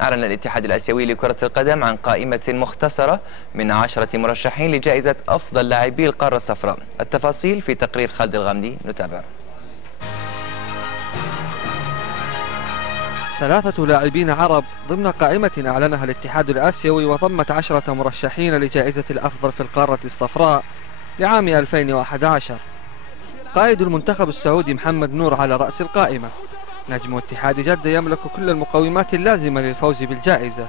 أعلن الاتحاد الآسيوي لكرة القدم عن قائمة مختصرة من 10 مرشحين لجائزة أفضل لاعبي القارة الصفراء. التفاصيل في تقرير خالد الغامدي، نتابع. 3 لاعبين عرب ضمن قائمة أعلنها الاتحاد الآسيوي وضمت 10 مرشحين لجائزة الأفضل في القارة الصفراء لعام 2011. قائد المنتخب السعودي محمد نور على رأس القائمة. نجم اتحاد جدة يملك كل المقومات اللازمة للفوز بالجائزة.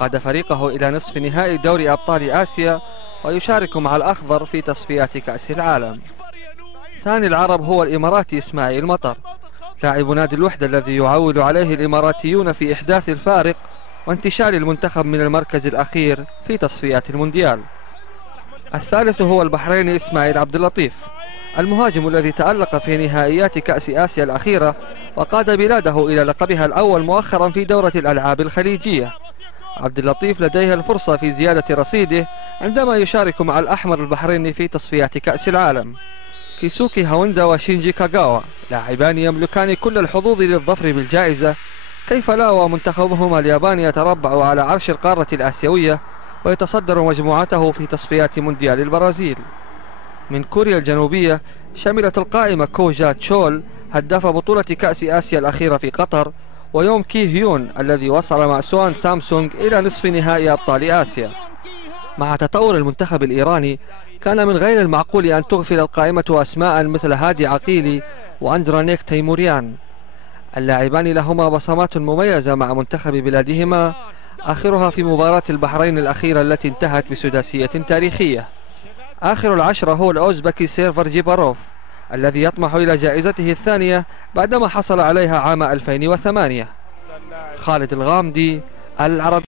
قاد فريقه إلى نصف نهائي دوري أبطال آسيا ويشارك مع الأخضر في تصفيات كأس العالم. ثاني العرب هو الإماراتي إسماعيل مطر، لاعب نادي الوحدة الذي يعول عليه الإماراتيون في إحداث الفارق وانتشال المنتخب من المركز الأخير في تصفيات المونديال. الثالث هو البحريني إسماعيل عبد اللطيف، المهاجم الذي تألق في نهائيات كأس آسيا الأخيرة وقاد بلاده إلى لقبها الأول مؤخرا في دورة الألعاب الخليجية. عبد اللطيف لديه الفرصة في زيادة رصيده عندما يشارك مع الأحمر البحريني في تصفيات كأس العالم. كيسوكي هاوندا وشينجي كاغاوا لاعبان يملكان كل الحظوظ للظفر بالجائزة، كيف لا ومنتخبهما الياباني يتربع على عرش القارة الآسيوية ويتصدر مجموعته في تصفيات مونديال البرازيل. من كوريا الجنوبية شملت القائمة كوجا تشول هداف بطولة كأس آسيا الأخيرة في قطر، ويوم كي هيون الذي وصل مع سوان سامسونج إلى نصف نهائي أبطال آسيا. مع تطور المنتخب الإيراني كان من غير المعقول أن تغفل القائمة أسماء مثل هادي عقيلي وأندرانيك تيموريان. اللاعبان لهما بصمات مميزة مع منتخب بلادهما، آخرها في مباراة البحرين الأخيرة التي انتهت بسداسية تاريخية. آخر العشرة هو الأوزبكي سيرفر جيباروف الذي يطمح إلى جائزته الثانية بعدما حصل عليها عام 2008. خالد الغامدي، العربي.